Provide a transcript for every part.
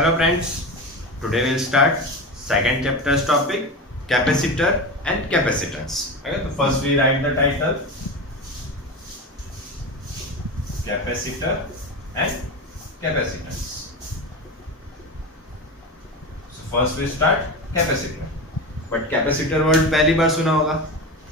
Hello friends, today we'll start second chapter's topic capacitor and capacitance. Okay, so first we write the title capacitor and capacitance. So first we start capacitor. But capacitor word पहली बार सुना होगा,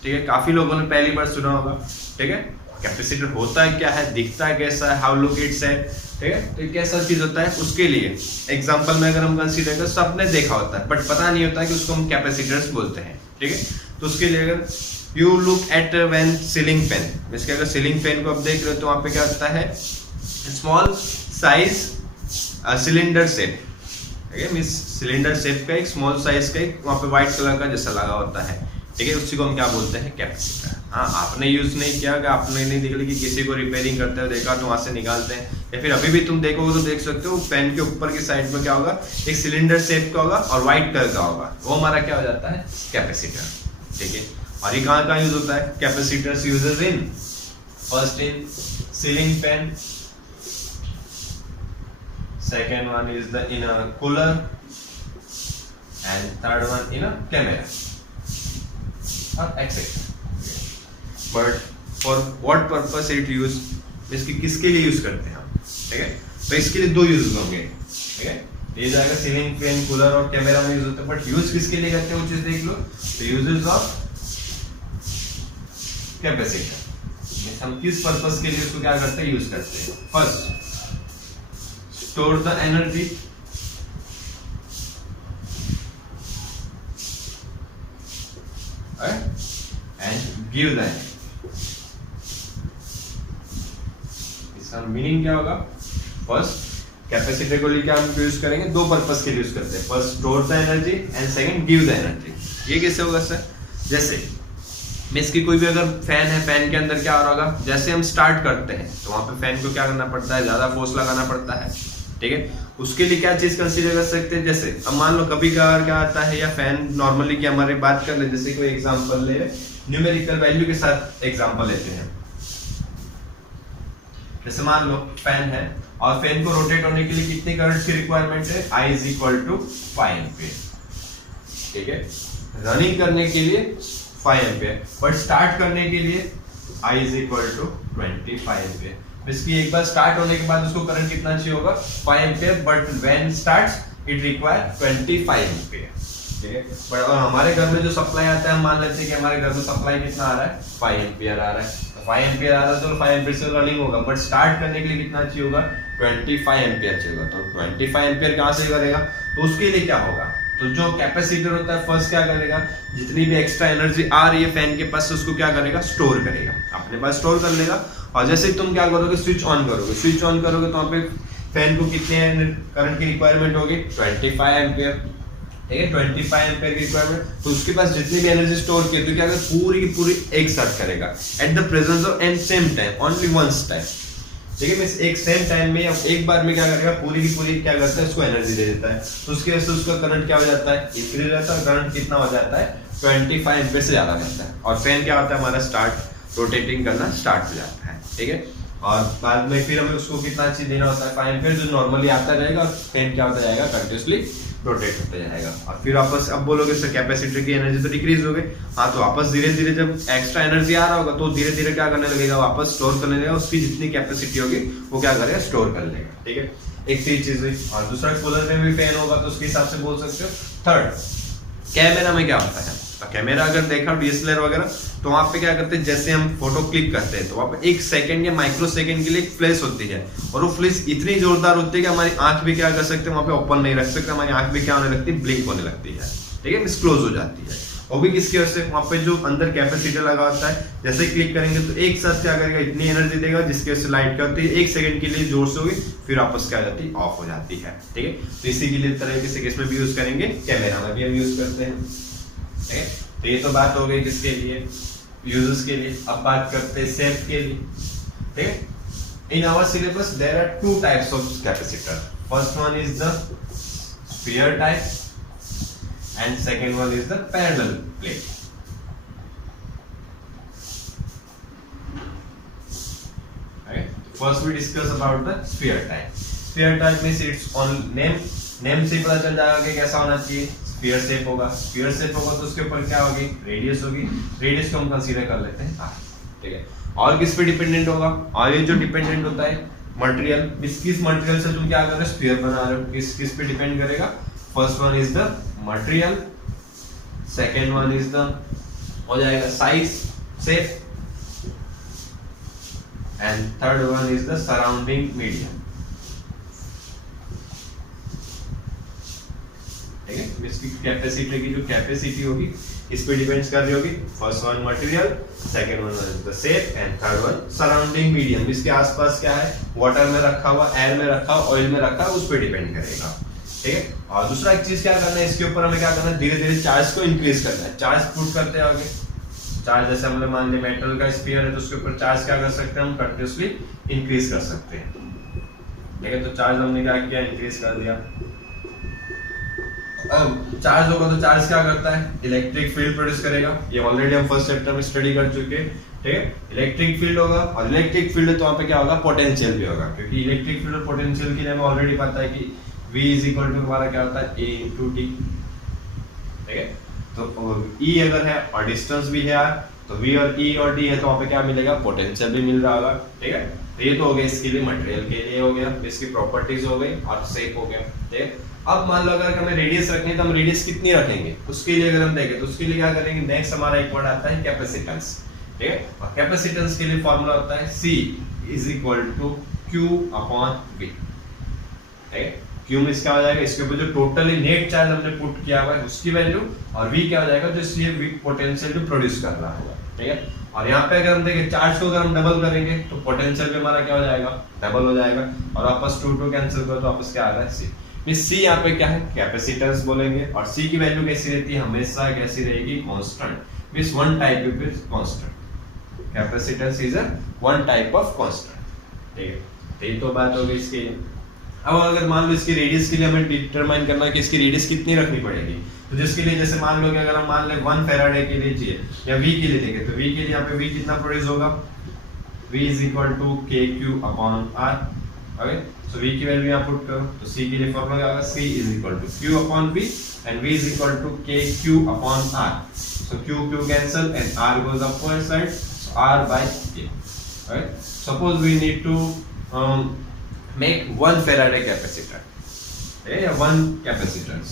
ठीक है, काफी लोगों ने पहली बार सुना होगा, ठीक है। कैपेसिटर होता है क्या है, दिखता है कैसा है, हाउ लुक इट्स है, ठीक है। तो कैसा चीज होता है, उसके लिए एग्जांपल में अगर हम कंसीडर करें, सबने देखा होता है बट पता नहीं होता है कि उसको हम कैपेसिटर्स बोलते हैं, ठीक है। तो उसके लिए अगर you look at when ceiling fan, इसके अगर सीलिंग फैन को आप देख रहे हो तो वहां पे क्या होता है, स्मॉल साइज सिलेंडर शेप, ठीक है, मींस सिलेंडर शेप का एक स्मॉल साइज का एक वहां पे व्हाइट कलर का जैसा लगा होता है, ठीक है। उसी को हम क्या बोलते हैं, कैपेसिटर। हाँ, आपने यूज नहीं किया, आपने नहीं देखा कि किसी को रिपेयरिंग करते हुए देखा तो वहां से निकालते हैं, या फिर अभी भी तुम देखोगे तो देख सकते हो फैन के ऊपर की साइड में क्या होगा, एक सिलेंडर शेप का होगा और व्हाइट कलर का होगा, वो हमारा क्या हो जाता है, कैपेसिटर, ठीक है। और ये कहाँ यूज होता है, capacitors uses in first in ceiling fan, second one is the in a cooler and third one in a camera or etc. But for what purpose it use, इसकी किसके लिए यूज करते हैं हम, ठीक है। तो इसके लिए दो यूज होंगे, ठीक है। ये जाएगा सीलिंग फैन, कूलर और कैमरा में यूज होता है, बट यूज किसके लिए करते हैं वो चीज देख लो। तो यूजेस ऑफ कैपेसिटर, हम किस पर्पस के लिए उसको क्या करते हैं, यूज करते हैं। First, store the energy, right? And give the energy. इसका मीनिंग क्या होगा, फर्स्ट कैपेसिटर को लेकर हम यूज करेंगे, दो पर्पस के लिए यूज करते हैं, first store the energy and second give the energy. ये कैसे होगा सर, जैसे इसकी कोई भी अगर फैन है, फैन के अंदर क्या हो रहा होगा, जैसे हम स्टार्ट करते हैं तो वहां पे फैन को क्या करना पड़ता है, ज्यादा फोर्स लगाना पड़ता है, ठीक है। उसके लिए क्या चीज कंसीडर कर सकते हैं, जैसे अब मान लो कभी कभार क्या आता है, या फैन नॉर्मली की हमारी बात कर ले, जैसे कोई एग्जांपल ले, न्यूमेरिकल वैल्यू के साथ एग्जांपल लेते हैं। जैसे मान लो फैन है और फैन को रोटेट होने के लिए कितनी करंट की रिक्वायरमेंट है, I = 5 एम्पीयर, ठीक है। रनिंग करने के लिए 5 एम्पीयर, बट स्टार्ट करने के लिए I = 25 एम्पीयर। इसकी एक बार स्टार्ट होने के बाद उसको करंट कितना चाहिए होगा, 5 ampere, but when starts it require 25 ampere, ठीक है। बट अगर हमारे घर में जो सप्लाई आता है, हम मान लेते हैं कि हमारे घर में सप्लाई कितना आ रहा है, 5 एम्पीयर आ रहा है, तो 5 एम्पीयर आ रहा है तो 5 एम्पीयर से रनिंग होगा, बट स्टार्ट करने के लिए कितना चाहिए होगा, 25 एम्पीयर चाहिए होगा। तो 25 एम्पीयर कहां से करेगा, तो उसके लिए क्या होगा, तो जो कैपेसिटर होता है फर्स्ट क्या करेगा, जितनी भी एक्स्ट्रा एनर्जी आ रही है फैन के पास, उसको क्या करेगा, स्टोर करेगा, अपने पास स्टोर कर लेगा। और जैसे तुम क्या करोगे, स्विच ऑन करोगे तो वहां पे फैन को कितने करंट की रिक्वायरमेंट होगी, 25 एम्पीयर, ठीक है, 25 एम्पीयर की रिक्वायरमेंट। तो उसके पास जितनी भी एनर्जी स्टोर की तो क्या करेगा, पूरी की पूरी एक साथ करेगा at the presence of and same time, only once time, ठीक है। मींस एक सेम टाइम में एक बार में क्या करेगा, पूरी की पूरी क्या करता है, उसको एनर्जी दे देता है। तो उसके वजह से उसका करंट क्या हो जाता है, इंक्रीज रहता है, करंट कितना हो जाता है, 25 एम्पीयर से ज्यादा रहता है। और फैन क्या होता है, हमारा स्टार्ट रोटेटिंग करना स्टार्ट हो जाता है, ठीक है। और बाद में फिर हमें उसको कितना चीज देना होता है, 5 एम्पीयर जो नॉर्मली आता रहेगा, और फैन क्या होता जाएगा, कंटिन्यूअसली रोटेट होता जाएगा। और फिर वापस अब बोलोगे सर कैपेसिटर की एनर्जी तो डिक्रीज हो गई, हाँ, तो वापस धीरे धीरे जब एक्स्ट्रा एनर्जी आ रहा होगा तो धीरे धीरे क्या करने लगेगा, वापस स्टोर करने लगेगा, उसकी जितनी कैपेसिटी होगी वो क्या करेगा, स्टोर कर लेगा, ठीक है। एक चीज हुई। और दूसरा, कूलर में भी फैन होगा तो उसके हिसाब से बोल सकते हो। थर्ड, कैमरा में क्या होता है, तो कैमरा अगर देखा DSLR वगैरह, तो वहां पे क्या करते हैं, जैसे हम फोटो क्लिक करते हैं तो वहां पे 1 सेकंड या माइक्रो सेकंड के लिए एक फ्लैश होती है, और वो फ्लैश इतनी जोरदार होती है कि हमारी आंख भी क्या कर सकते हैं, वहां पे ओपन नहीं रख सकते, हमारी आंख भी क्या होने लगती है, ब्लिंक होने लगती है, ठीक है, मिस क्लोज हो जाती है। वो भी किसकी वजह से, वहां पे जो अंदर कैपेसिटर लगा होता है, जैसे क्लिक करेंगे तो एक साथ क्या करेगा, इतनी एनर्जी देगा जिसकी वजह से लाइट क्या होती है, 1 सेकंड के लिए जोर से होगी, फिर वापस क्या हो जाती है, ऑफ हो जाती है, ठीक है। तो इसी के लिए तरीके से किसमें भी यूज करेंगे, कैमरा में भी हम यूज करते हैं, ठीक है। तो ये तो बात हो गई किसके लिए, यूजर्स के लिए। अब बात करते हैं सेफ के लिए, ठीक है। In our syllabus there are 2 types of capacitor, first one is the sphere type and second one is the parallel plate. Okay, first we discuss about the sphere type. Sphere type means its own name name से पता चल जाएगा कि कैसा होना चाहिए, sphere shape होगा। Sphere shape होगा तो उसके ऊपर क्या होगी, रेडियस होगी। रेडियस को हम कंसीडर कर लेते हैं r, ठीक है। और किस पे डिपेंडेंट होगा, और ये जो डिपेंडेंट होता है मटेरियल, किस मटेरियल से तुम क्या कर रहे हो, स्फीयर बना रहे हो, किस पे डिपेंड करेगा। First one is the material, second one is the हो जाएगा size, shape, and third one is the surrounding medium, ठीक है। इसकी कैपेसिटी की जो कैपेसिटी होगी इस पे डिपेंड्स कर रही होगी। First one material, second one is the shape, and third one surrounding medium. इसके आसपास क्या है, वाटर में रखा हुआ, एयर में रखा हुआ, ऑयल में रखा हुआ, उस पे डिपेंड करेगा, ठीक है। और दूसरा एक चीज क्या करना है, इसके ऊपर हमें क्या करना है, धीरे धीरे चार्ज को इंक्रीज करना है। चार्ज पुट करते हैं आगे, चार्ज जैसे हमने मान लिया मेटल का स्फीयर है तो उसके ऊपर चार्ज क्या कर सकते हैं हम, कंटिन्यूअसली इंक्रीज कर सकते हैं, ठीक है। तो चार्ज हमने क्या किया, इंक्रीज कर दिया। अब चार्ज होगा तो चार्ज क्या करता है, इलेक्ट्रिक फील्ड प्रोड्यूस करेगा। ये ऑलरेडी हम फर्स्ट चैप्टर में स्टडी कर चुके हैं, ठीक है। इलेक्ट्रिक फील्ड होगा, और इलेक्ट्रिक फील्ड तो वहां पे क्या होगा, पोटेंशियल भी होगा, क्योंकि इलेक्ट्रिक फील्ड और पोटेंशियल के लिए हमें ऑलरेडी पता है कि V इज इक्वल टू हमारा क्या होता है, A इंटू टी, ठीक है। तो E अगर है और डिस्टेंस भी है यार, तो V और E और D है तो वहां पे क्या मिलेगा, पोटेंशियल भी मिल रहा होगा, ठीक है। तो ये तो हो गया इसके लिए, मटेरियल के लिए हो गया, इसकी प्रॉपर्टीज हो गई और शेप हो गया, ठीक है। अब मान लो अगर हमें रेडियस रखनी है तो हम रेडियस कितनी रखेंगे, उसके लिए अगर हम देखें तो उसके लिए क्या करेंगे, नेक्स्ट हमारा एक वर्ड आता है कैपेसिटेंस, ठीक है। और कैपेसिटेंस के लिए फॉर्मूला होता है C is equal to Q upon V, ठीक है। Q में इसका हो जाएगा, इसके ऊपर जो टोटली नेट चार्ज हमने पुट किया हुआ है उसकी वैल्यू, और V क्या हो जाएगा, जो इसलिए पोटेंशियल जो प्रोड्यूस कर रहा होगा, ठीक है। और यहाँ पे अगर हम देखें चार्ज को अगर हम डबल करेंगे तो पोटेंशियल भी हमारा क्या हो जाएगा, डबल हो जाएगा, और आपस 2 कैंसिल करो तो आपस क्या आ रहा है, C। C यहाँ पे क्या है, कैपेसिटेंस बोलेंगे, और C की वैल्यू कैसी रहती है, हमेशा कैसी रहेगी, constant, means one type of constant. Capacitance is a one type of constant, ठीक है। ये तो बात हो गई इसके। अब अगर मान लो इसकी रेडियस के लिए हमें डिटरमाइन करना है कि इसकी रेडियस कितनी रखनी पड़ेगी, तो जिसके लिए जैसे मान लो कि अगर हम मान ले 1 फैराडे के लिए चाहिए या V के लिए देखें, तो V के लिए यहाँ पे V कितना प्रोड्यूस होगा, V is equal to KQ upon R, okay. So V की वैल्यू यहाँ पुट करो तो C के लिए फॉर्मूला क्या होगा, C is equal to Q upon V and V is equal to KQ upon R। So Q cancel and R goes upward side, so R by K, right? Suppose we need to make 1 Faraday capacitor, या 1 capacitance,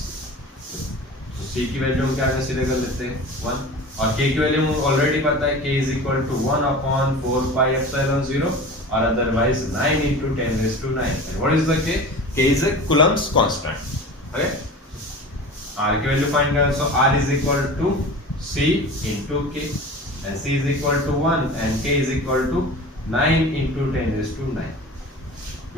तो C की value हम क्या consider कर लेते हैं 1, और K की वैल्यू हमें ऑलरेडी पता है, K is equal to 1 upon 4 pi epsilon 0 or otherwise 9 into 10 raised to 9, and what is the K? K is a Coulomb's constant, okay। R की वैल्यू फाइंड करें, so R is equal to C into K, and C is equal to 1 and K is equal to 9 into 10 raised to 9।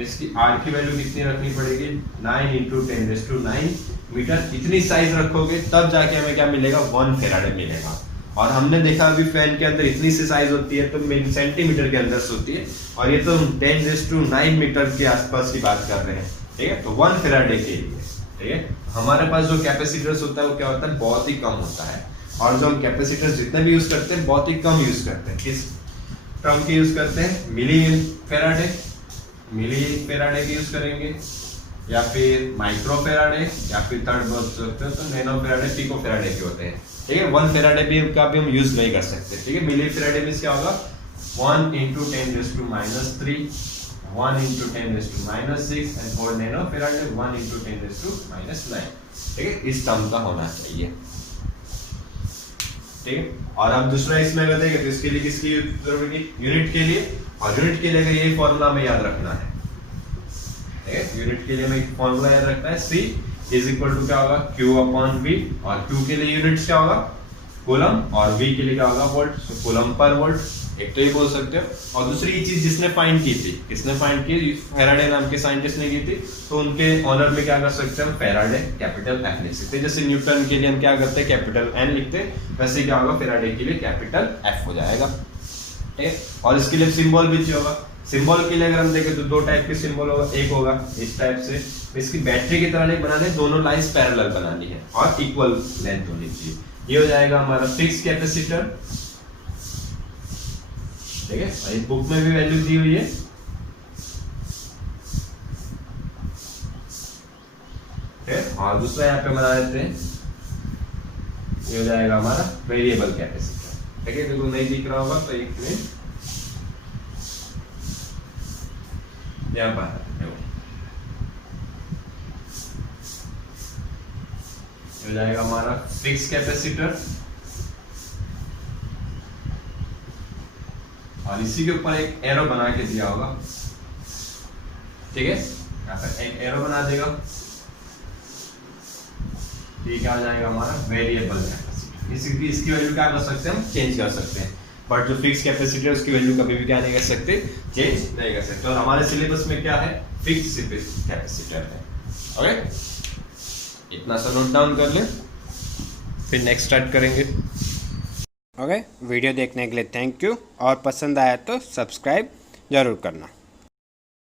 इसकी R की value कितनी रखनी पड़ेगी, 9 into 10 raised to 9 metre. इतनी size रखोगे तब जाके हमें क्या मिलेगा, 1 फैराडे मिलेगा। और हमने देखा अभी फैन के अंदर इतनी सी साइज होती है तो सेंटीमीटर के अंदर से होती है, और ये तो 10 raised to 9 मीटर के आसपास की बात कर रहे हैं, ठीक है। तो 1 फैराडे के लिए, ठीक है। हमारे पास जो कैपेसिटर्स होता है वो क्या होता है, बहुत ही कम होता है, और जो हम कैपेसिटर्स जितने भी यूज करते हैं बहुत ही कम यूज करते हैं। किस टर्म की यूज करते हैं, मिली फैराडे की यूज करेंगे, या फिर माइक्रो फैराडे, या फिर थर्ड बोल सकते हो तो नैनो फैराडे, पिको फैराडे के होते हैं, ठीक है। 1 फैराडे भी का भी हम यूज नहीं कर सकते, ठीक है। मिली फैराडे में क्या होगा, 1 into 10 raised to -3, 1 into 10 raised to -6, and for nano Faraday 1 into 10 raised to -9, ठीक है। इस टर्म का होना चाहिए, ठीक है। और अब दूसरा इसमें अगर देखें तो इसके लिए किसकी जरूरत होगी, यूनिट के लिए, और यूनिट के लिए अगर यही फॉर्मूला हमें याद रखना है, ठीक है। यूनिट के लिए हमें एक फॉर्मूला याद रखना है, C इज इक्वल टू क्या होगा, Q अपॉन V, और Q के लिए यूनिट्स क्या होगा, कूलम, और V के लिए क्या होगा, वोल्ट, सो कूलम पर वोल्ट, एक तो ये बोल सकते हो। और दूसरी चीज जिसने फाइंड की थी, किसने फाइंड की, फैराडे नाम के साइंटिस्ट ने की थी, तो उनके ऑनर में क्या कर सकते हैं, फैराडे कैपिटल F लिख सकते हैं। जैसे न्यूटन के लिए हम क्या करते हैं, कैपिटल N लिखते हैं, वैसे क्या होगा, फैराडे के लिए कैपिटल F हो जाएगा, ठीक है। और इसके लिए सिंबल भी चाहिए होगा। सिंबल के लिए अगर हम देखें तो 2 टाइप के सिंबल होगा, एक होगा इस टाइप से, इसकी बैटरी की तरह नहीं बनाने, दोनों लाइंस पैरेलल बनानी है और इक्वल लेंथ होनी चाहिए। ये हो जाएगा हमारा फिक्स कैपेसिटर, ठीक है। और बुक में भी वैल्यू दी हुई है, और दूसरा यहाँ पे बना देते हैं, ये हो जाएगा हमारा वेरिएबल कैपेसिटर। ठीक है, देखो नहीं दिख रहा होगा तो एक मिनट यहाँ पर हो जाएगा हमारा फिक्स कैपेसिटर, और इसी के ऊपर एक एरो बना के दिया होगा। ठीक है, यहाँ पर एक एरो बना देगा, ये क्या हो जाएगा हमारा वेरिएबल कैपेसिटर। इसकी वैल्यू क्या कर सकते हैं, हम चेंज कर सकते हैं, बट जो फिक्स कैपेसिटर है उसकी वैल्यू कभी भी क्या नहीं कर सकते, चेंज नहीं कर सकते। और हमारे सिलेबस में क्या है, फिक्स कैपेसिटर है। ओके, इतना सा नोट डाउन कर ले, फिर नेक्स्ट स्टार्ट करेंगे। ओके, वीडियो देखने के लिए थैंक यू, और पसंद आया तो सब्सक्राइब ज़रूर करना।